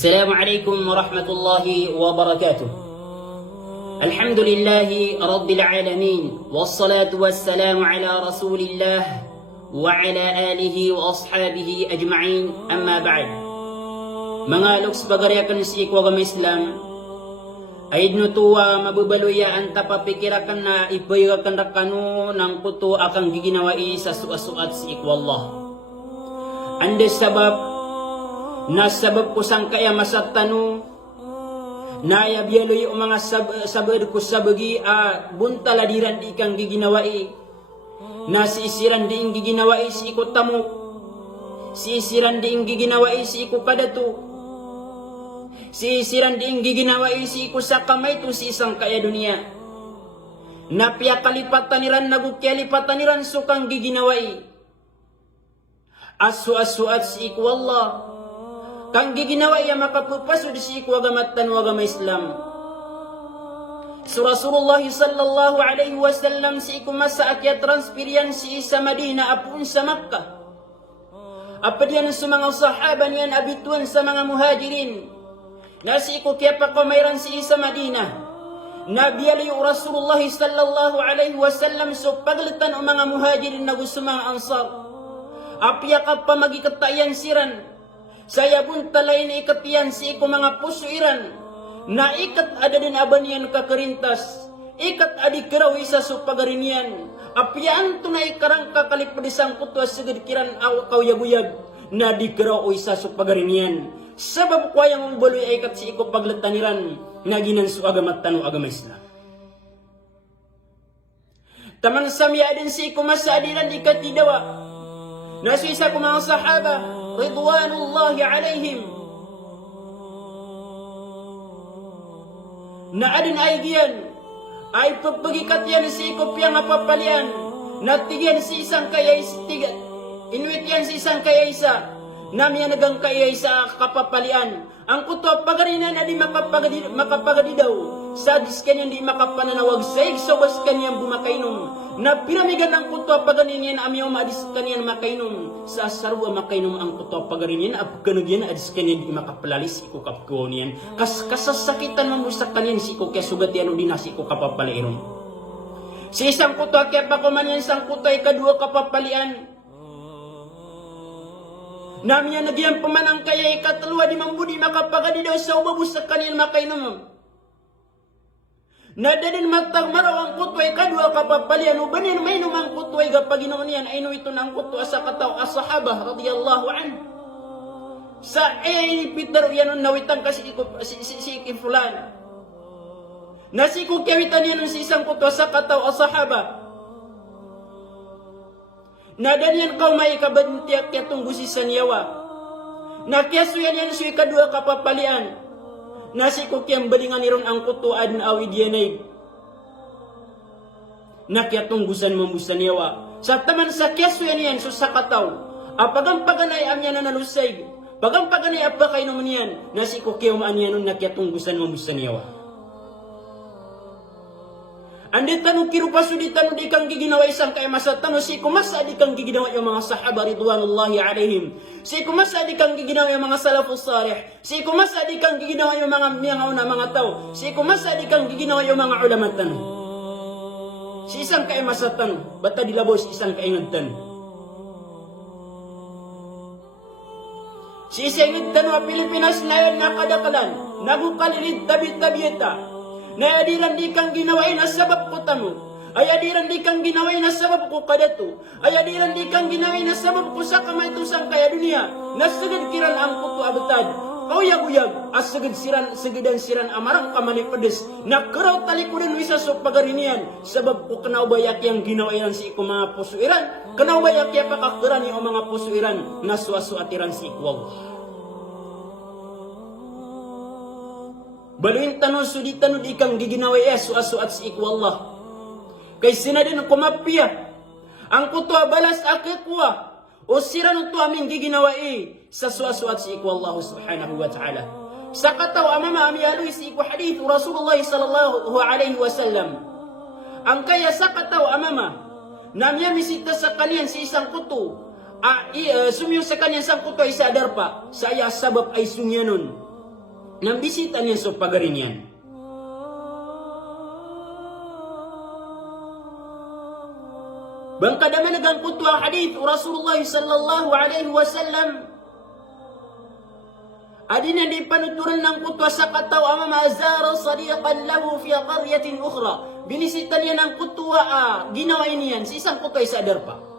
السلام عليكم ورحمة الله وبركاته. الحمد لله رب العالمين، والصلاة والسلام على رسول الله وعلى آله وأصحابه أجمعين. أما بعد، mga loks bagariakan si ikwagam Islam ay nutuwa mabubaluya ang tapapikirakan na ibaygakan rakano ng puto akang giginawai sa suat si ikwallah. Ande sabab nasabab ko sang kaya masatano na yabyaloy o mga sabad ko sabagi buntaladiran di kang giginawai na siisiran di ing giginawai si iko tamok, siisiran di ing giginawai si iko kadato, siisiran di ing giginawai si iko sa kamay to si isang kaya dunia na piya kalipataniran nagukyalipataniran sukang giginawai asu-asuat si iko Allah kang giginawai ang makapupasod si iko agamatan wagama Islam. So Rasulullah sallallahu alaihi wasallam si iko masa akya transpirian si sa Madina apun sa Makkah. Apadian sa mga sahaba niyan abituan sa mga muhajirin. Na si iko kaya pakumayran si sa Madina. Nabiyali Rasulullah sallallahu alaihi wasallam so paglitan o mga muhajirin na gusto mga ansar. Apya ka pa magikatayan siran. Saya pun talay na ikatiyan si iko mga pusuiran. Na ikat ada din abanian kakerintas. Ikat adi kiraw isa so pagarinian. Apyaan to na ikarang kakalipadisang kutwa sigad kiran aw kawyaguyag. Na di kiraw o isa so pagarinian. Sabab ko ayang baloy ay ikat si iko paglataniran. Naginan so agamat tano agama Islam. Taman samya din si iko masaadiran ikatidawa. Naso isa ko mga sahaba ridwanullahi alaihim na adin ay giyan ay pagpagikat yan si ikopya nga papalian natigyan si isang kaya istigat inuit yan si isang kaya isa namiya nagang kaya isa kapapalian ang kuto pagarinan na di makapagadi daw sadis kanyan di makapananawag saig sobas kanyan bumakainom na piramigan ang kuto paganin yan amyaw maadis kanyan makainom sa sarwa makainom ang kuto pagarin yan apkanagyan adis kanyan di makapalalis iko kapkuon yan kasasakitan mamusak kanyan si iko kaya sugat yan o dinasi iko kapapaliiron si isang kuto kaya pakuman yan isang kuto ay kadua kapapalian namiya nagyan pamanang kaya ikatluwa di mambudi makapagadi daw sa ubabus sa kanyan makainom nadadin magtagmaraw ang kutway kadwa kapapalian ubanin may numang kutway gapaginoon yan ay no ito ng kutwa sa kataw as-sahabah radiyallahu anhu sa Peter yan nawitang kasi si fulan nasiku kawitan yan si isang kutwa sa kataw as-sahabah nadadin kau may kabadintiyak yatong gusisan yawa nakyaso yan suy kadwa kapapalian nasi ko kiyang balingan niron ang kutuad na awid yanay. Nakyatong gusan mamusan yawa. Sa taman sa keso yan so sa kataw. Apagang paganay amyan na nalusay. Pagang paganay apakay naman yan. Nasi ko kiyang maan yan nakyatong gusan mamusan yawa. Andi tanong kirupaso di tanong di kang giginawa isang kaya masa tanong si kumasa di kang giginawa yung mga sahaba ridwanullahi alaihim. Si kumasa di kang giginawa yung mga salafus salih. Si kumasa di kang giginawa yung mga una mga tao. Si kumasa di kang giginawa yung mga ulama tanong. Si isang kaya masa tanong. Bata dilabo si isang kaya ngagtanong. Si isang tanong Pilipinas na yun nakadakalan. Nagukalilit tabi-tabieta. Na adiran di kang ginawain na sabab ko tamo. Ay adiran di kang ginawain na sabab ko kadato. Ay adiran di kang ginawain na sabab ko sa kamay tusang kaya dunia. Nasagad kiran ang kuto abutad. Kauyag-uyag asagad sagidan siran amarang kamalipedes. Nakaraw talikudan wisa so pagarinian. Sabab ko kanaubayak yang ginawain si iko mga pusuiran. Kanaubayak ya pakakderan yung mga pusuiran. Nasuasuatiran si iko Allah. Baluin tanong suditan di kang giginaway suat si iko Allah. Kay sinadin kumapya. Ang kutwa balas akikwa. O siran ito aming giginaway sa suat si iko Allah subhanahu wa ta'ala. Sa kataw amama amiyaluy si iko hadith Rasulullah sallallahu alaihi wasallam. Ang kaya sa kataw amama namiyamisita sa kanian si isang kuto. Sumyo sa kanian sang kuto ay sa adarpa. Saya sabab ay sumyanon. Nang bisita niyan so pagarin yan. Bangka daman nagang kutwa hadith Rasulullah sallallahu alaihi wasallam. Adin yang dipanuturan ng kutwa sa kataw ama mazara sadiqan lahu fi qaryatin ukhra. Binisita niya ng kutwa ginawa niyan sa isang kutwa sa Darpa.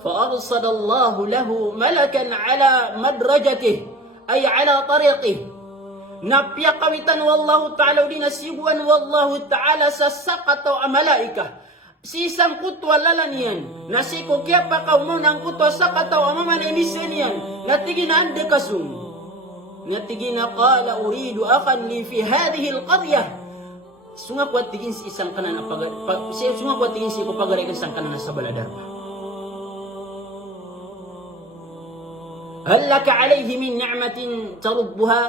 فأرسل الله له ملكا على مدرجته أي على طريقه نبيا قويتا والله تعالى ودينسيبوا والله تعالى سسقط ملائكة سيسان كتوى للنيان نسيكو كيبا قومونا كتوى سقطوا أماما نمسينيان نتيجينا عندك سوم نتيجينا قال أريد أخا لي في هذه القرية سنga kuat tigin si isang kanan sunga kuat tigin si ko pagaray isang kanan sa Baladarpa. هل لك عليه من نعمة تربها؟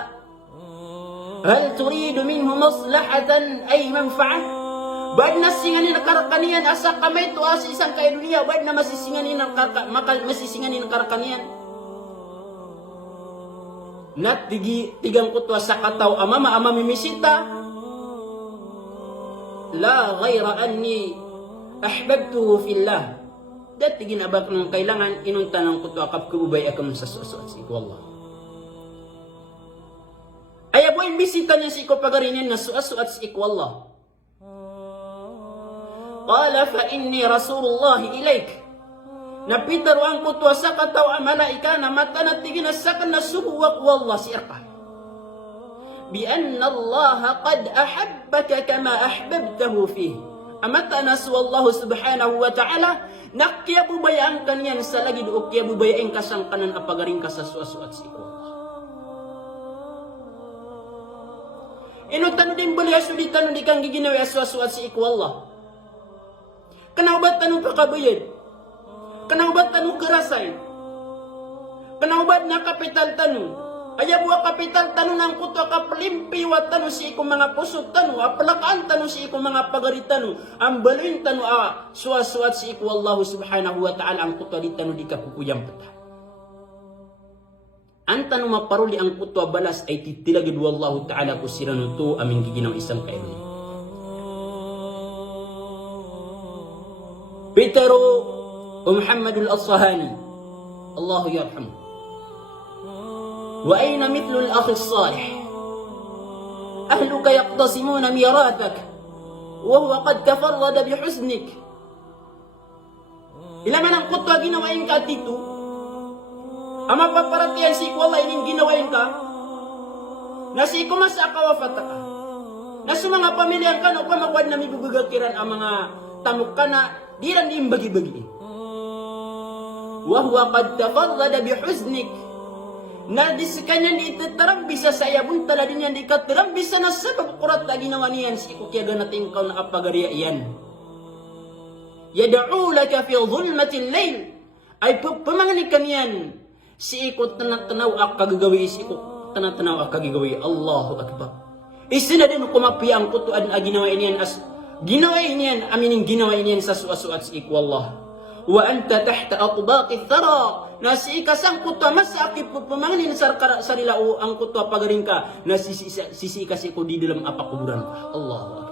هل تريد منه مصلحة أي منفعة؟ بعد نسينgan nakarkanian asa kamay to as isang kay dunia بعد na masisinganin ng karkanian nat tigang kutwa sa kataw ama mimisita la ghayra anni ahbabtuhu fillah. Dati ginabak ng kailangan inunta ng kuto akap kubay akam sa susuat si ko Allah. Ay abo imbisita niya si ko pagarinyan na susuat si ko Allah. Qala fa inni rasulullah ilaik. Napitaro ang kuto sa kataw ang malaika na matanat tiginasakan na subuwak wallah si Irqa. Bi anna Allah qad ahabbaka kama ahbabtahu fihi. Amata nasu Allah subhanahu wa ta'ala nakya bubayaan kanyan sa lagi do kya bubayain kasang kanan apagaring ka sa suasuat si Allah. Ino tanu din bali asu di tanu di kang giginawi suasuat si Allah. Kanaubat tanu pakabayad. Kanaubat tanu kerasay. Kanaubat na kapital tanu. Aya buwa kapital tanu nang kuto ka pelimpi wa tanu si iku mga pusot tanu apalakaan tanu si iku mga pagarit tanu ang baluin tanu suwat si iku Allah subhanahu wa ta'ala ang kuto di tanu di kakukuyang peta an tanu maparuli ang kuto balas ay titilagid wallahu ta'ala kusiran to amin giginaw isang kayo Peter Muhammadul As-Sahani Allahu yarhamu. وأين مثل الأخ الصالح أهلك يقتسمون ميراثك وهو قد تفرد بحسنك إلا من أنقضت ginawain ka dito ama paparatiyan si ko Allah ining ginawain ka na si ko mas akawafata ka na sa mga pamilya ka no pamagwad na mibugagakiran ang mga tamok ka na diran din bagi-bagi wa huwa qad tafarrada bihusnik na di sa kanya di itatarang bisa sa iyabun tala din yan di katarang bisa na sabab kurat na ginawa niyan si kukyaga natin ikaw na apagariya iyan yada'u laka fi dhulmatil layl ay pamangani kanyan si ikot tanatanaw ak kagagawi si ikot tanatanaw ak kagagawi Allahu Akbar isina din kumapi ang kutuan na ginawa niyan as ginawa niyan aminin ginawa niyan sa suasuat si iku Allah wa anta tahta atbaqi thara nasi kasang kutwa masakit pamangin sarila o ang kutwa pagaring ka na sisi kasi ko di dalam apa kuburan ka Allahu Akbar.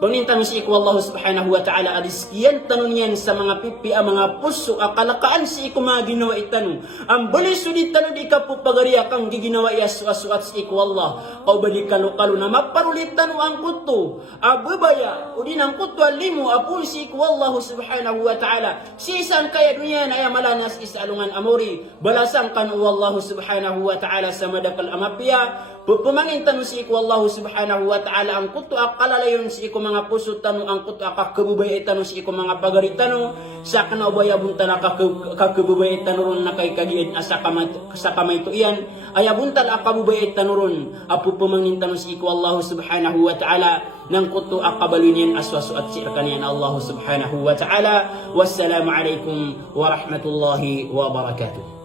Panintan si iku Allah subhanahu wa ta'ala adiskiyan tanong yan sa mga pipi ang mga puso akalakaan si iku mga ginawa itanong ang balis di tanong di ka po pagariya kang giginawa iyasuat si iku Allah kau balik kalo-kalo na maparulit tanong ang kuto abubaya o din ang kuto alimu apun si iku Allah subhanahu wa ta'ala si isang kaya dunya na ayamalanas isalungan amori balasang kanu Allah subhanahu wa ta'ala sa madakal amapya pumangin tanong si iku Allah subhanahu wa ta'ala ang kuto akalalayon si iku mga puso tanong ang kuto akakabubay tanong si iku mga pagarit tanong sa kanaubaya bunta na kakabubay tanong na kay kagiid sa kamay to iyan ayabuntal akabubay tanong apu pumangin tanong si iku Allah subhanahu wa ta'ala nang kuto akabalunian aswasu at sirkanian Allah subhanahu wa ta'ala wassalamu alaikum wa rahmatullahi wa barakatuh.